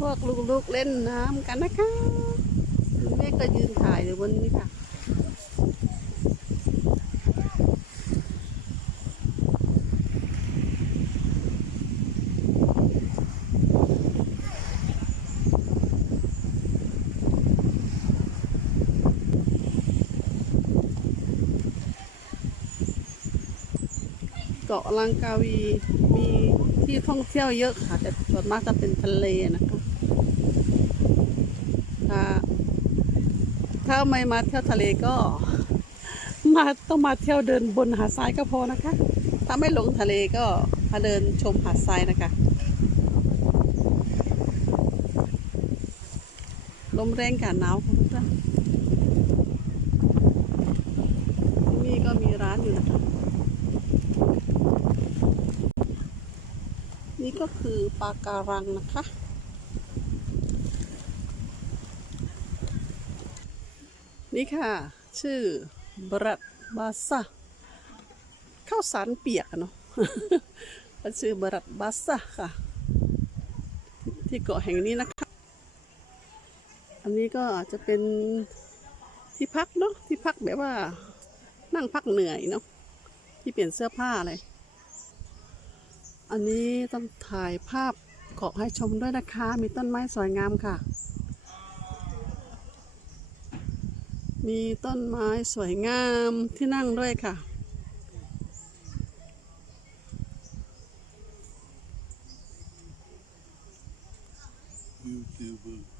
พวกลูกๆเล่นน้ำกันนะคะคุณแม่ก็ยืนถ่ายอยู่บนนี้ค่ะเกาะลังกาวีมีที่ท่องเที่ยวเยอะค่ะ แต่ส่วนมากจะเป็นทะเลนะคะถ้า ถ้าไม่มาเที่ยวทะเลก็มาต้องมาเที่ยวเดินบนหาดทรายก็พอนะคะ ถ้าไม่ลงทะเลก็มาเดินชมหาดทรายนะคะ ลมแรงกับหนาวค่ะทุกท่านที่นี่ก็มีร้านอยู่นะคะ นี่ก็คือปาการังนะคะ นี่ค่ะ ชื่อบรัดบาซาข้าวสารเปียกเนาะชื่อบรัดบาซาค่ะ ที่เกาะแห่งนี้นะคะ อันนี้ก็อาจจะเป็นที่พักเนาะที่พักแบบว่านั่งพักเหนื่อยเนาะที่เปลี่ยนเสื้อผ้าอะไรอันนี้ต้องถ่ายภาพเกาะให้ชมด้วยนะคะ มีต้นไม้สวยงามค่ะ มีต้นไม้สวยงามที่นั่งด้วยค่ะ YouTube.